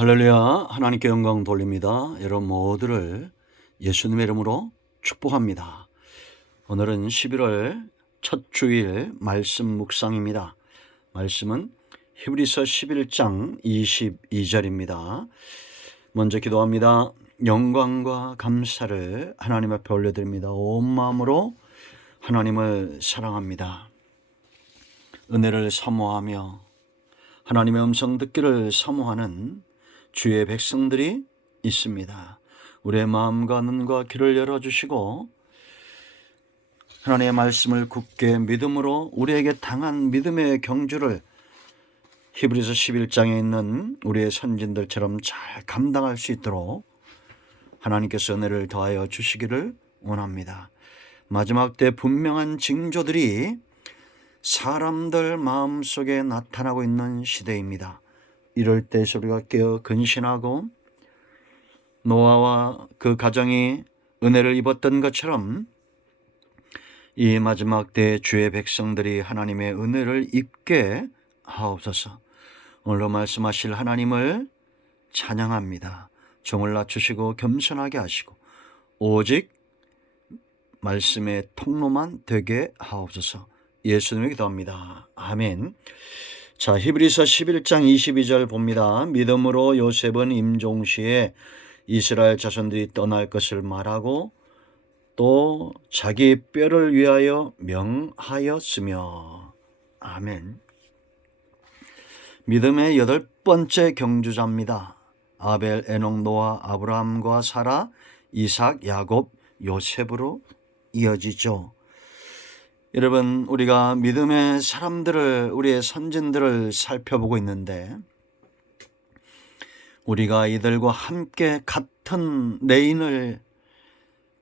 할렐루야. 하나님께 영광 돌립니다. 여러분 모두를 예수님의 이름으로 축복합니다. 오늘은 11월 첫 주일 말씀 묵상입니다. 말씀은 히브리서 11장 22절입니다. 먼저 기도합니다. 영광과 감사를 하나님 앞에 올려드립니다. 온 마음으로 하나님을 사랑합니다. 은혜를 사모하며 하나님의 음성 듣기를 사모하는 주의 백성들이 있습니다. 우리의 마음과 눈과 귀를 열어주시고 하나님의 말씀을 굳게 믿음으로 우리에게 당한 믿음의 경주를 히브리서 11장에 있는 우리의 선진들처럼 잘 감당할 수 있도록 하나님께서 은혜를 더하여 주시기를 원합니다. 마지막 때 분명한 징조들이 사람들 마음속에 나타나고 있는 시대입니다. 이럴 때 우리가 깨어 근신하고 노아와 그 가정이 은혜를 입었던 것처럼 이 마지막 때 주의 백성들이 하나님의 은혜를 입게 하옵소서. 오늘로 말씀하실 하나님을 찬양합니다. 종을 낮추시고 겸손하게 하시고 오직 말씀의 통로만 되게 하옵소서. 예수님을 기도합니다. 아멘. 자, 히브리서 11장 22절 봅니다. 믿음으로 요셉은 임종시에 이스라엘 자손들이 떠날 것을 말하고 또 자기 뼈를 위하여 명하였으며. 아멘. 믿음의 8번째 경주자입니다. 아벨, 에녹, 노아, 아브라함과 사라, 이삭, 야곱, 요셉으로 이어지죠. 여러분, 우리가 믿음의 사람들을, 우리의 선진들을 살펴보고 있는데 우리가 이들과 함께 같은 레인을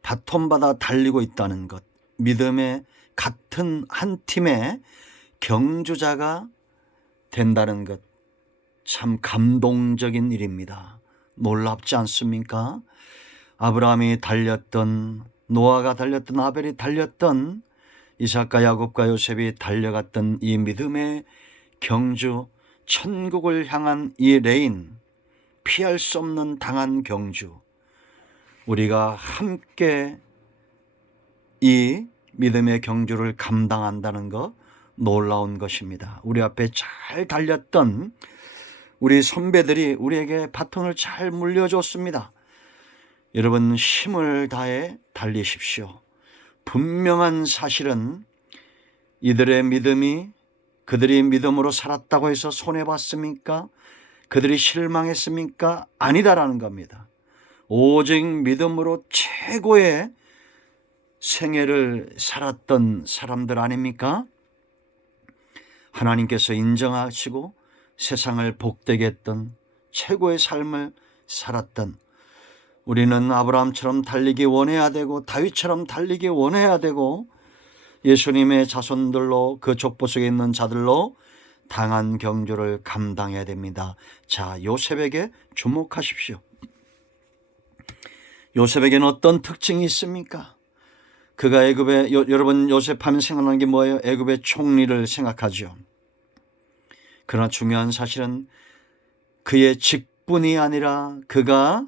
바톤받아 달리고 있다는 것, 믿음의 같은 한 팀의 경주자가 된다는 것, 참 감동적인 일입니다. 놀랍지 않습니까? 아브라함이 달렸던, 노아가 달렸던, 아벨이 달렸던, 이삭과 야곱과 요셉이 달려갔던 이 믿음의 경주, 천국을 향한 이 레인, 피할 수 없는 당한 경주, 우리가 함께 이 믿음의 경주를 감당한다는 것, 놀라운 것입니다. 우리 앞에 잘 달렸던 우리 선배들이 우리에게 바톤을 잘 물려줬습니다. 여러분, 힘을 다해 달리십시오. 분명한 사실은 이들의 믿음이 그들이 믿음으로 살았다고 해서 손해봤습니까? 그들이 실망했습니까? 아니다라는 겁니다. 오직 믿음으로 최고의 생애를 살았던 사람들 아닙니까? 하나님께서 인정하시고 세상을 복되게 했던 최고의 삶을 살았던, 우리는 아브라함처럼 달리기 원해야 되고 다윗처럼 달리기 원해야 되고 예수님의 자손들로 그 족보 속에 있는 자들로 당한 경주를 감당해야 됩니다. 자, 요셉에게 주목하십시오. 요셉에게는 어떤 특징이 있습니까? 그가 애굽의, 여러분 요셉 하면 생각나는 게 뭐예요? 애굽의 총리를 생각하죠. 그러나 중요한 사실은 그의 직분이 아니라 그가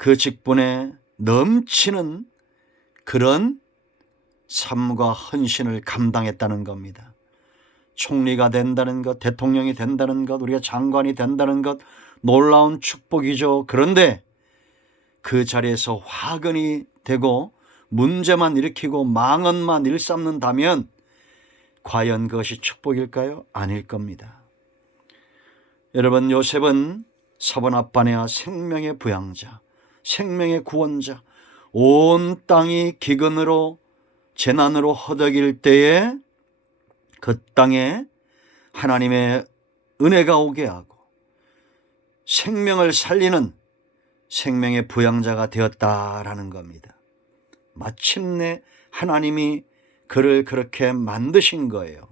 그 직분에 넘치는 그런 삶과 헌신을 감당했다는 겁니다. 총리가 된다는 것, 대통령이 된다는 것, 우리가 장관이 된다는 것, 놀라운 축복이죠. 그런데 그 자리에서 화근이 되고 문제만 일으키고 망언만 일삼는다면 과연 그것이 축복일까요? 아닐 겁니다. 여러분, 요셉은 사본아빠네아 생명의 부양자, 생명의 구원자, 온 땅이 기근으로 재난으로 허덕일 때에 그 땅에 하나님의 은혜가 오게 하고 생명을 살리는 생명의 부양자가 되었다라는 겁니다. 마침내 하나님이 그를 그렇게 만드신 거예요.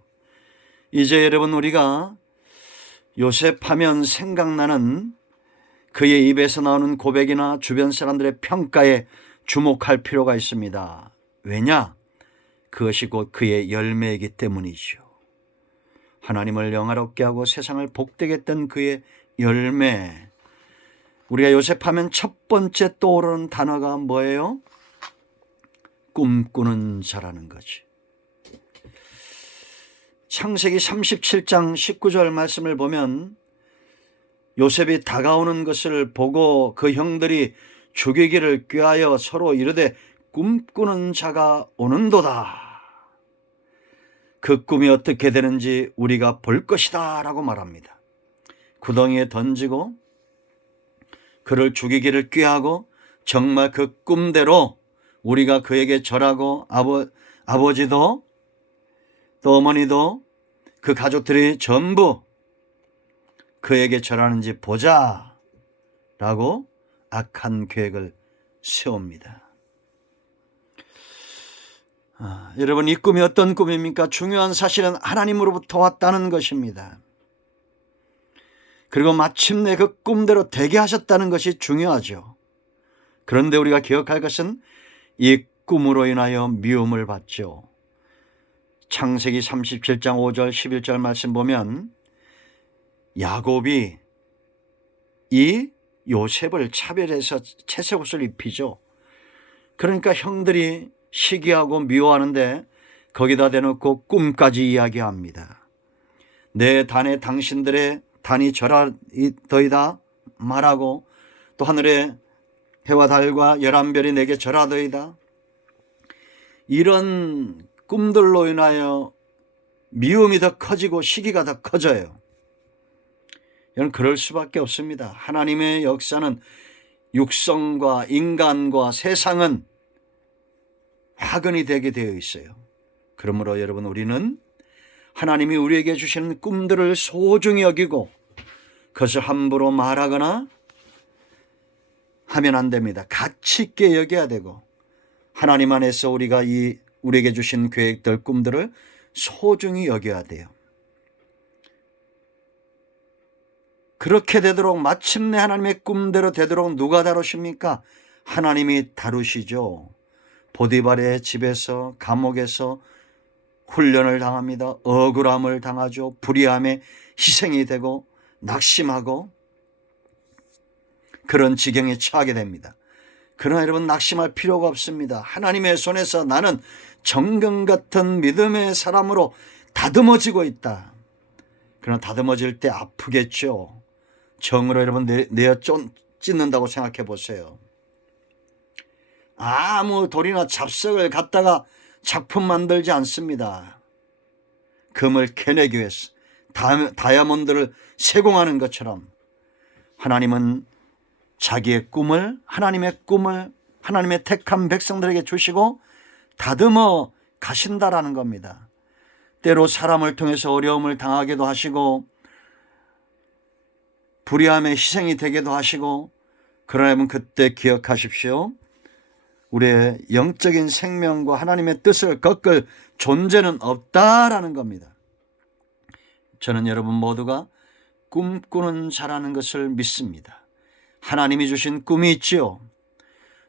이제 여러분, 우리가 요셉 하면 생각나는 그의 입에서 나오는 고백이나 주변 사람들의 평가에 주목할 필요가 있습니다. 왜냐? 그것이 곧 그의 열매이기 때문이죠. 하나님을 영화롭게 하고 세상을 복되게 했던 그의 열매, 우리가 요셉하면 첫 번째 떠오르는 단어가 뭐예요? 꿈꾸는 자라는 거지. 창세기 37장 19절 말씀을 보면 요셉이 다가오는 것을 보고 그 형들이 죽이기를 꾀하여 서로 이르되 꿈꾸는 자가 오는도다. 그 꿈이 어떻게 되는지 우리가 볼 것이다 라고 말합니다. 구덩이에 던지고 그를 죽이기를 꾀하고 정말 그 꿈대로 우리가 그에게 절하고 아버지도 또 어머니도 그 가족들이 전부 그에게 절하는지 보자 라고 악한 계획을 세웁니다. 여러분, 이 꿈이 어떤 꿈입니까? 중요한 사실은 하나님으로부터 왔다는 것입니다. 그리고 마침내 그 꿈대로 되게 하셨다는 것이 중요하죠. 그런데 우리가 기억할 것은 이 꿈으로 인하여 미움을 받죠. 창세기 37장 5절 11절 말씀 보면 야곱이 이 요셉을 차별해서 채색옷을 입히죠. 그러니까 형들이 시기하고 미워하는데 거기다 대놓고 꿈까지 이야기합니다. 내 단에 당신들의 단이 절하더이다 말하고 또 하늘의 해와 달과 11별이 내게 절하더이다. 이런 꿈들로 인하여 미움이 더 커지고 시기가 더 커져요. 이건 그럴 수밖에 없습니다. 하나님의 역사는 육성과 인간과 세상은 화근이 되게 되어 있어요. 그러므로 여러분, 우리는 하나님이 우리에게 주시는 꿈들을 소중히 여기고 그것을 함부로 말하거나 하면 안 됩니다. 가치 있게 여겨야 되고 하나님 안에서 우리에게 주신 계획들, 꿈들을 소중히 여겨야 돼요. 그렇게 되도록 마침내 하나님의 꿈대로 되도록 누가 다루십니까? 하나님이 다루시죠. 보디발의 집에서 감옥에서 훈련을 당합니다. 억울함을 당하죠. 불의함에 희생이 되고 낙심하고 그런 지경에 처하게 됩니다. 그러나 여러분, 낙심할 필요가 없습니다. 하나님의 손에서 나는 정금 같은 믿음의 사람으로 다듬어지고 있다. 그러나 다듬어질 때 아프겠죠. 정으로 여러분 내어 찢는다고 생각해 보세요. 아무 돌이나 잡석을 갖다가 작품 만들지 않습니다. 금을 캐내기 위해서 다이아몬드를 세공하는 것처럼 하나님은 자기의 꿈을, 하나님의 꿈을 하나님의 택한 백성들에게 주시고 다듬어 가신다라는 겁니다. 때로 사람을 통해서 어려움을 당하기도 하시고 불의함에 희생이 되기도 하시고, 그러나 여러분 그때 기억하십시오. 우리의 영적인 생명과 하나님의 뜻을 꺾을 존재는 없다라는 겁니다. 저는 여러분 모두가 꿈꾸는 자라는 것을 믿습니다. 하나님이 주신 꿈이 있지요.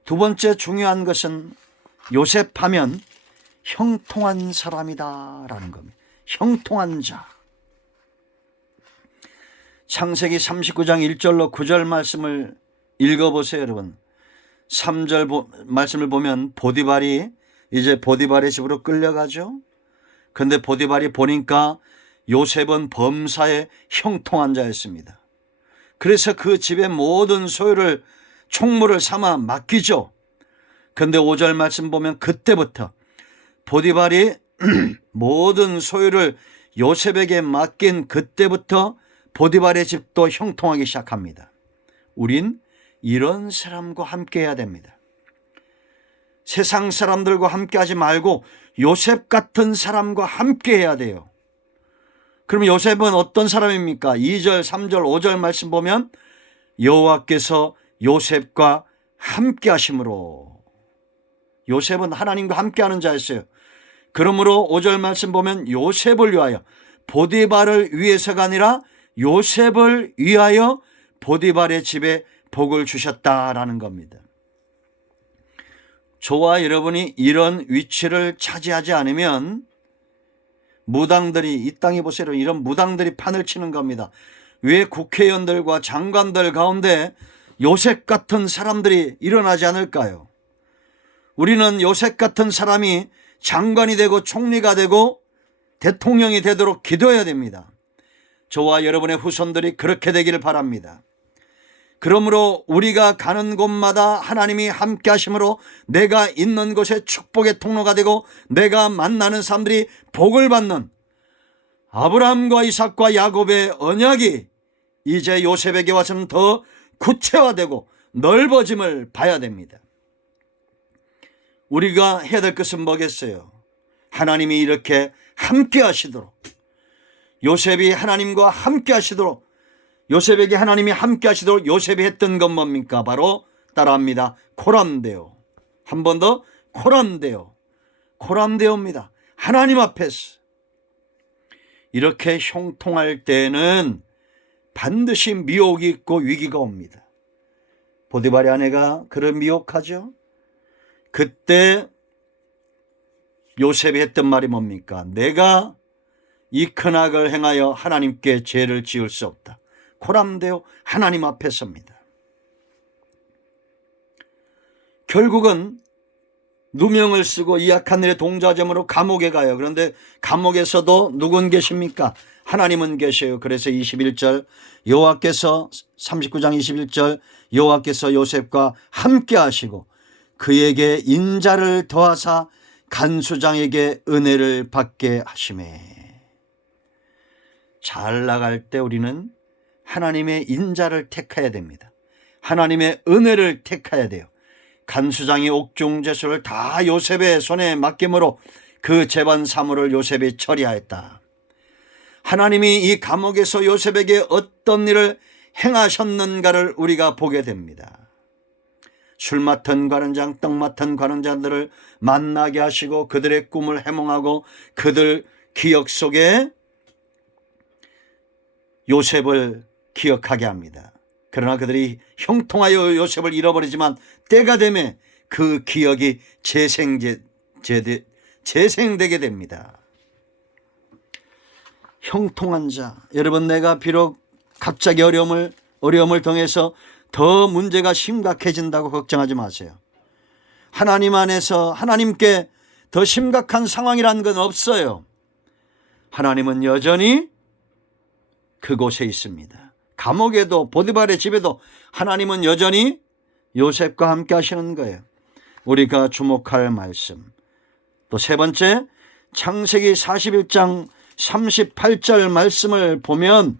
두 번째 중요한 것은 요셉하면 형통한 사람이다라는 겁니다. 형통한 자. 창세기 39장 1절로 9절 말씀을 읽어보세요, 여러분. 3절 말씀을 보면 보디발이 이제 보디발의 집으로 끌려가죠. 그런데 보디발이 보니까 요셉은 범사에 형통한 자였습니다. 그래서 그 집의 모든 소유를 총무를 삼아 맡기죠. 그런데 5절 말씀 보면 그때부터 보디발이 모든 소유를 요셉에게 맡긴 그때부터 보디발의 집도 형통하기 시작합니다. 우린 이런 사람과 함께 해야 됩니다. 세상 사람들과 함께 하지 말고 요셉 같은 사람과 함께 해야 돼요. 그럼 요셉은 어떤 사람입니까? 2절, 3절, 5절 말씀 보면 여호와께서 요셉과 함께 하심으로, 요셉은 하나님과 함께 하는 자였어요. 그러므로 5절 말씀 보면 요셉을 위하여, 보디발을 위해서가 아니라 요셉을 위하여 보디발의 집에 복을 주셨다라는 겁니다. 저와 여러분이 이런 위치를 차지하지 않으면 무당들이, 이 땅에 보세요, 이런 무당들이 판을 치는 겁니다. 왜 국회의원들과 장관들 가운데 요셉 같은 사람들이 일어나지 않을까요? 우리는 요셉 같은 사람이 장관이 되고 총리가 되고 대통령이 되도록 기도해야 됩니다. 저와 여러분의 후손들이 그렇게 되기를 바랍니다. 그러므로 우리가 가는 곳마다 하나님이 함께 하심으로 내가 있는 곳에 축복의 통로가 되고 내가 만나는 사람들이 복을 받는 아브라함과 이삭과 야곱의 언약이 이제 요셉에게 와서는 더 구체화되고 넓어짐을 봐야 됩니다. 우리가 해야 될 것은 뭐겠어요? 하나님이 이렇게 함께 하시도록, 요셉이 하나님과 함께 하시도록, 요셉에게 하나님이 함께 하시도록 요셉이 했던 건 뭡니까? 바로 따라합니다. 코람데오. 한 번 더, 코람데오. 코람데오입니다. 하나님 앞에서. 이렇게 형통할 때는 반드시 미혹이 있고 위기가 옵니다. 보디발의 아내가 그를 미혹하죠. 그때 요셉이 했던 말이 뭡니까? 내가 이 큰 악을 행하여 하나님께 죄를 지을 수 없다. 코람데오, 하나님 앞에 섭니다. 결국은 누명을 쓰고 이 악한 일에 동조하므로 감옥에 가요. 그런데 감옥에서도 누군 계십니까? 하나님은 계셔요. 그래서 21절 여호와께서 39장 21절 여호와께서 요셉과 함께 하시고 그에게 인자를 더하사 간수장에게 은혜를 받게 하시매. 잘 나갈 때 우리는 하나님의 인자를 택해야 됩니다. 하나님의 은혜를 택해야 돼요. 간수장이 옥중제수를 다 요셉의 손에 맡김으로 그 재반 사물을 요셉이 처리하였다. 하나님이 이 감옥에서 요셉에게 어떤 일을 행하셨는가를 우리가 보게 됩니다. 술 맡은 관원장, 떡 맡은 관원장들을 만나게 하시고 그들의 꿈을 해몽하고 그들 기억 속에 요셉을 기억하게 합니다. 그러나 그들이 형통하여 요셉을 잃어버리지만 때가 되면 그 기억이 재생되게 됩니다. 형통한 자, 여러분, 내가 비록 갑자기 어려움을 통해서 더 문제가 심각해진다고 걱정하지 마세요. 하나님 안에서 하나님께 더 심각한 상황이라는 건 없어요. 하나님은 여전히 그곳에 있습니다. 감옥에도 보디발의 집에도 하나님은 여전히 요셉과 함께 하시는 거예요. 우리가 주목할 말씀. 또 세 번째, 창세기 41장 38절 말씀을 보면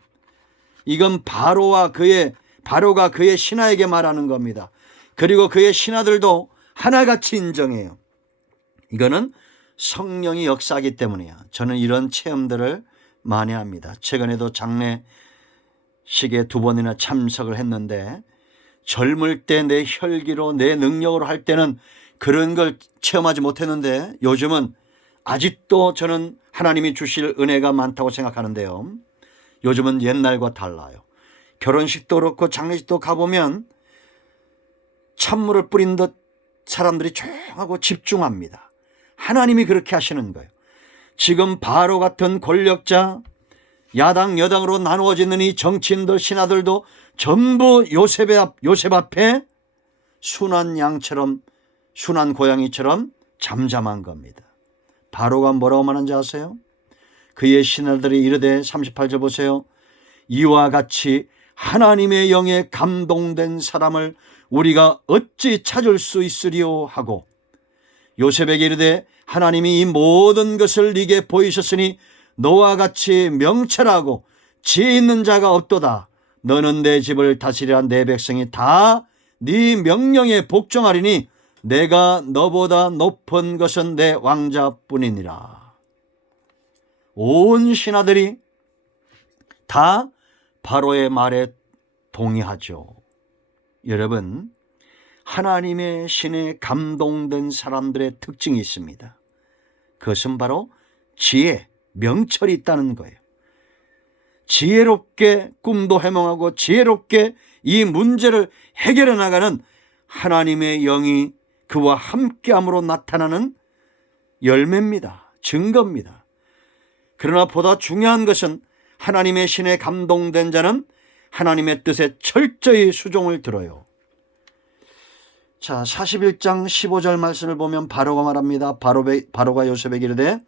이건 바로가 그의 신하에게 말하는 겁니다. 그리고 그의 신하들도 하나같이 인정해요. 이거는 성령이 역사하기 때문이에요. 저는 이런 체험들을 많이 합니다. 최근에도 장례식에 2번이나 참석을 했는데 젊을 때 내 혈기로 내 능력으로 할 때는 그런 걸 체험하지 못했는데 요즘은 아직도 저는 하나님이 주실 은혜가 많다고 생각하는데요. 요즘은 옛날과 달라요. 결혼식도 그렇고 장례식도 가보면 찬물을 뿌린 듯 사람들이 조용하고 집중합니다. 하나님이 그렇게 하시는 거예요. 지금 바로 같은 권력자, 야당 여당으로 나누어지는 이 정치인들 신하들도 전부 요셉 앞에 순한 양처럼, 순한 고양이처럼 잠잠한 겁니다. 바로가 뭐라고 말하는지 아세요? 그의 신하들이 이르되 38절 보세요. 이와 같이 하나님의 영에 감동된 사람을 우리가 어찌 찾을 수 있으리요 하고 요셉에게 이르되 하나님이 이 모든 것을 네게 보이셨으니 너와 같이 명철하고 지혜 있는 자가 없도다. 너는 내 집을 다스리라. 내 백성이 다 네 명령에 복종하리니 내가 너보다 높은 것은 내 왕자뿐이니라. 온 신하들이 다 바로의 말에 동의하죠. 여러분, 하나님의 신에 감동된 사람들의 특징이 있습니다. 그것은 바로 지혜, 명철이 있다는 거예요. 지혜롭게 꿈도 해몽하고 지혜롭게 이 문제를 해결해 나가는 하나님의 영이 그와 함께함으로 나타나는 열매입니다. 증거입니다. 그러나 보다 중요한 것은 하나님의 신에 감동된 자는 하나님의 뜻에 철저히 수종을 들어요. 자, 41장 15절 말씀을 보면 바로가 말합니다. 바로가 요셉에게 이르되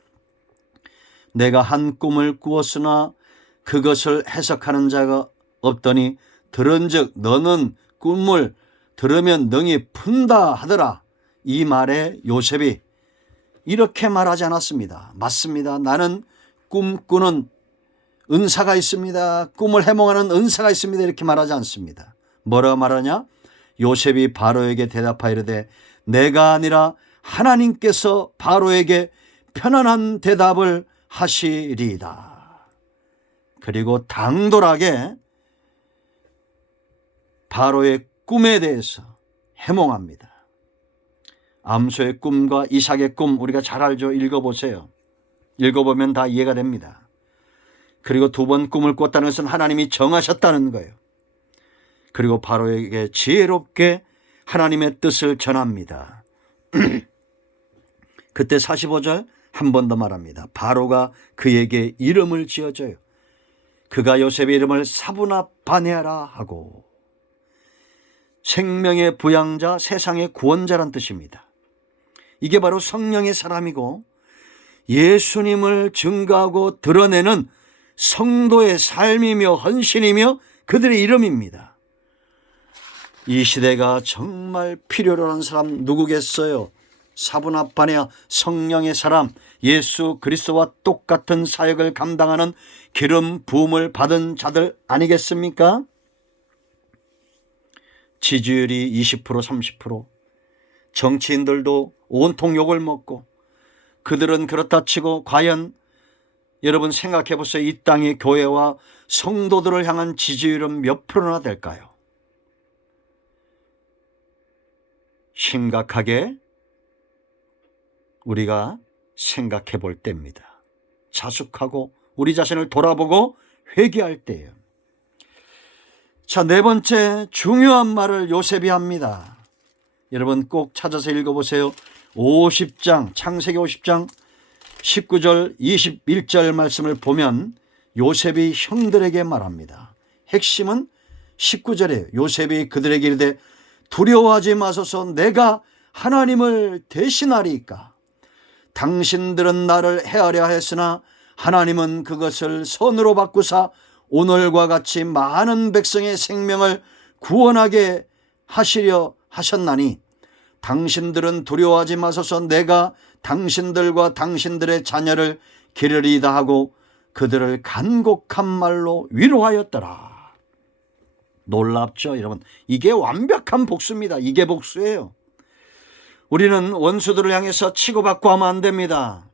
내가 한 꿈을 꾸었으나 그것을 해석하는 자가 없더니 들은즉 너는 꿈을 들으면 능히 푼다 하더라. 이 말에 요셉이 이렇게 말하지 않았습니다. 맞습니다. 나는 꿈꾸는 은사가 있습니다. 꿈을 해몽하는 은사가 있습니다. 이렇게 말하지 않습니다. 뭐라고 말하냐? 요셉이 바로에게 대답하이르되 내가 아니라 하나님께서 바로에게 편안한 대답을 하시리이다. 그리고 당돌하게 바로의 꿈에 대해서 해몽합니다. 암소의 꿈과 이삭의 꿈 우리가 잘 알죠. 읽어보세요. 읽어보면 다 이해가 됩니다. 그리고 두 번 꿈을 꿨다는 것은 하나님이 정하셨다는 거예요. 그리고 바로에게 지혜롭게 하나님의 뜻을 전합니다. 그때 45절 한 번 더 말합니다. 바로가 그에게 이름을 지어줘요. 그가 요셉의 이름을 사브낫바네아라 하고, 생명의 부양자, 세상의 구원자란 뜻입니다. 이게 바로 성령의 사람이고 예수님을 증거하고 드러내는 성도의 삶이며 헌신이며 그들의 이름입니다. 이 시대가 정말 필요로 하는 사람 누구겠어요? 사브낫바네아, 성령의 사람, 예수 그리스도와 똑같은 사역을 감당하는 기름 부음을 받은 자들 아니겠습니까? 지지율이 20% 30%, 정치인들도 온통 욕을 먹고, 그들은 그렇다 치고 과연 여러분 생각해 보세요. 이 땅의 교회와 성도들을 향한 지지율은 몇 프로나 될까요? 심각하게 우리가 생각해 볼 때입니다. 자숙하고 우리 자신을 돌아보고 회개할 때예요. 자, 네 번째 중요한 말을 요셉이 합니다. 여러분 꼭 찾아서 읽어보세요. 50장, 창세기 50장 19절 21절 말씀을 보면 요셉이 형들에게 말합니다. 핵심은 19절이에요. 요셉이 그들에게 이르되 두려워하지 마소서, 내가 하나님을 대신하리이까. 당신들은 나를 해하려 했으나 하나님은 그것을 선으로 바꾸사 오늘과 같이 많은 백성의 생명을 구원하게 하시려 하셨나니 당신들은 두려워하지 마소서, 내가 당신들과 당신들의 자녀를 기르리이다 하고 그들을 간곡한 말로 위로하였더라. 놀랍죠 여러분? 이게 완벽한 복수입니다. 이게 복수예요. 우리는 원수들을 향해서 치고받고 하면 안 됩니다.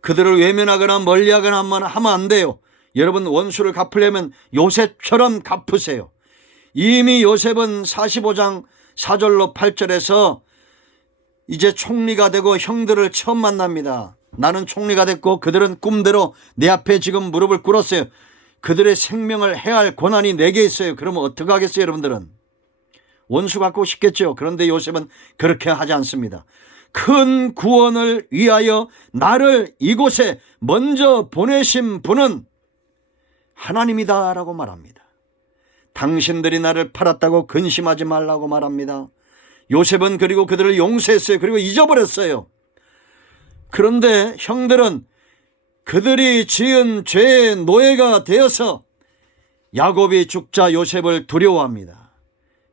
그들을 외면하거나 멀리하거나 하면 안 돼요. 여러분 원수를 갚으려면 요셉처럼 갚으세요. 이미 요셉은 45장 4절로 8절에서 이제 총리가 되고 형들을 처음 만납니다. 나는 총리가 됐고 그들은 꿈대로 내 앞에 지금 무릎을 꿇었어요. 그들의 생명을 해할 권한이 내게 있어요. 그러면 어떻게 하겠어요 여러분들은? 원수 갖고 싶겠죠. 그런데 요셉은 그렇게 하지 않습니다. 큰 구원을 위하여 나를 이곳에 먼저 보내신 분은 하나님이다 라고 말합니다. 당신들이 나를 팔았다고 근심하지 말라고 말합니다. 요셉은 그리고 그들을 용서했어요. 그리고 잊어버렸어요. 그런데 형들은 그들이 지은 죄의 노예가 되어서 야곱이 죽자 요셉을 두려워합니다.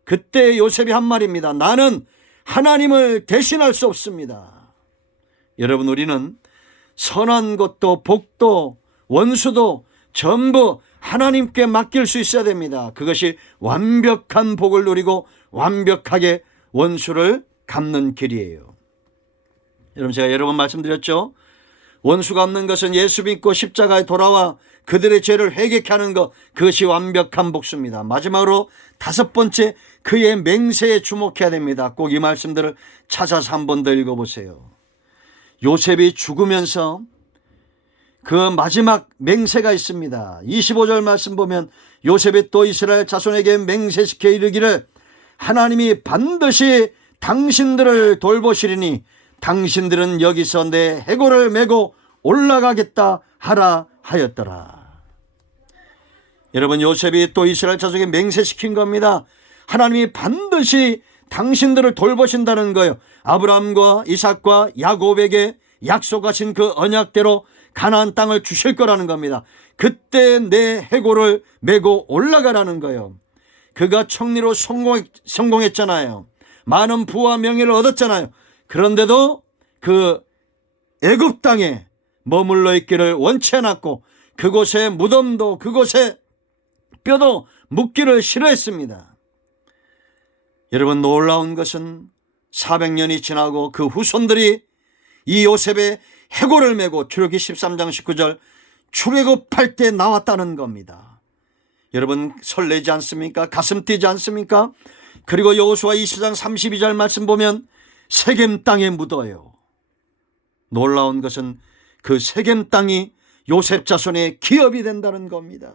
그때 요셉이 한 말입니다. 나는 하나님을 대신할 수 없습니다. 여러분 우리는 선한 것도 복도 원수도 전부 하나님께 맡길 수 있어야 됩니다. 그것이 완벽한 복을 누리고 완벽하게 원수를 갚는 길이에요. 여러분 제가 여러 번 말씀드렸죠. 원수가 없는 것은 예수 믿고 십자가에 돌아와 그들의 죄를 회개케 하는 것, 그것이 완벽한 복수입니다. 마지막으로 다섯 번째, 그의 맹세에 주목해야 됩니다. 꼭 이 말씀들을 찾아서 한 번 더 읽어보세요. 요셉이 죽으면서 그 마지막 맹세가 있습니다. 25절 말씀 보면 요셉이 또 이스라엘 자손에게 맹세시켜 이르기를 하나님이 반드시 당신들을 돌보시리니 당신들은 여기서 내 해골을 메고 올라가겠다 하라 하였더라. 여러분 요셉이 또 이스라엘 자손에게 맹세시킨 겁니다. 하나님이 반드시 당신들을 돌보신다는 거예요. 아브라함과 이삭과 야곱에게 약속하신 그 언약대로 가나안 땅을 주실 거라는 겁니다. 그때 내 해골을 메고 올라가라는 거예요. 그가 청리로 성공했잖아요. 많은 부와 명예를 얻었잖아요. 그런데도 그 애굽 땅에 머물러 있기를 원치 않았고 그곳에 무덤도 그곳에 뼈도 묻기를 싫어했습니다. 여러분, 놀라운 것은 400년이 지나고 그 후손들이 이 요셉의 해골을 메고 출애굽기 13장 19절 출애굽할 때 나왔다는 겁니다. 여러분, 설레지 않습니까? 가슴 뛰지 않습니까? 그리고 여호수아 20장 32절 말씀 보면 세겜 땅에 묻어요. 놀라운 것은 그 세겜 땅이 요셉 자손의 기업이 된다는 겁니다.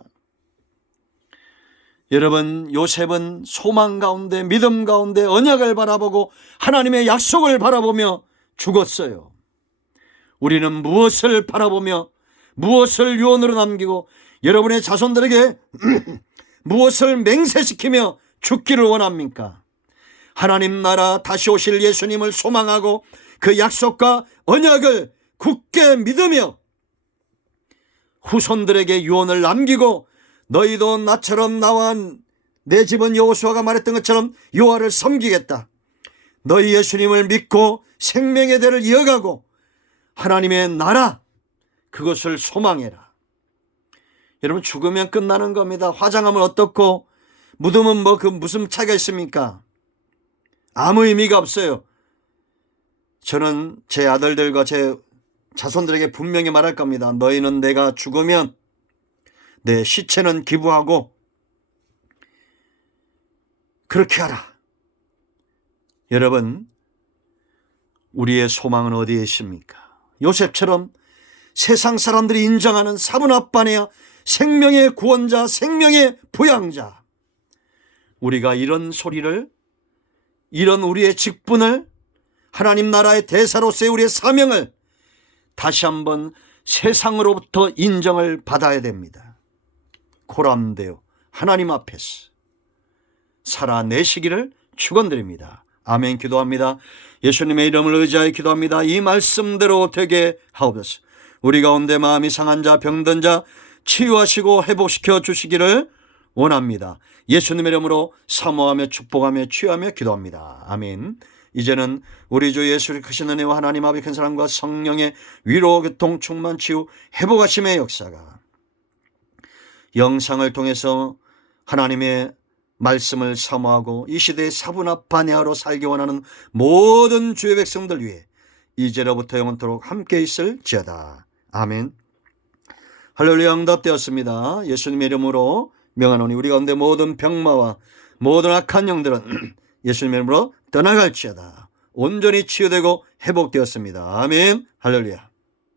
여러분, 요셉은 소망 가운데 믿음 가운데 언약을 바라보고 하나님의 약속을 바라보며 죽었어요. 우리는 무엇을 바라보며 무엇을 유언으로 남기고 여러분의 자손들에게 무엇을 맹세시키며 죽기를 원합니까? 하나님 나라 다시 오실 예수님을 소망하고 그 약속과 언약을 굳게 믿으며 후손들에게 유언을 남기고 너희도 나처럼 나와 내 집은 여호수아가 말했던 것처럼 여호와를 섬기겠다. 너희 예수님을 믿고 생명의 대를 이어가고 하나님의 나라 그것을 소망해라. 여러분, 죽으면 끝나는 겁니다. 화장하면 어떻고 무덤은 뭐 그 무슨 차이가 있습니까? 아무 의미가 없어요. 저는 제 아들들과 제 자손들에게 분명히 말할 겁니다. 너희는 내가 죽으면 내 시체는 기부하고 그렇게 하라. 여러분, 우리의 소망은 어디에 있습니까? 요셉처럼 세상 사람들이 인정하는 사분합반이야 생명의 구원자, 생명의 부양자. 우리가 이런 소리를, 이런 우리의 직분을, 하나님 나라의 대사로서의 우리의 사명을 다시 한번 세상으로부터 인정을 받아야 됩니다. 고람되어 하나님 앞에서 살아내시기를 축원드립니다. 아멘. 기도합니다. 예수님의 이름을 의지하여 기도합니다. 이 말씀대로 되게 하옵소서. 우리 가운데 마음이 상한 자, 병든 자 치유하시고 회복시켜 주시기를 원합니다. 예수님의 이름으로 사모하며 축복하며 취하며 기도합니다. 아멘. 이제는 우리 주 예수의 크신 은혜와 하나님 아버지 큰 사랑과 성령의 위로, 교통, 충만, 치유, 회복하심의 역사가 영상을 통해서 하나님의 말씀을 사모하고 이 시대의 사분합반야로 살기 원하는 모든 주의 백성들 위해 이제로부터 영원토록 함께 있을지어다. 아멘. 할렐루야. 응답되었습니다. 예수님의 이름으로 명하노니 우리 가운데 모든 병마와 모든 악한 영들은 예수님의 이름으로 떠나갈지어다. 온전히 치유되고 회복되었습니다. 아멘. 할렐루야.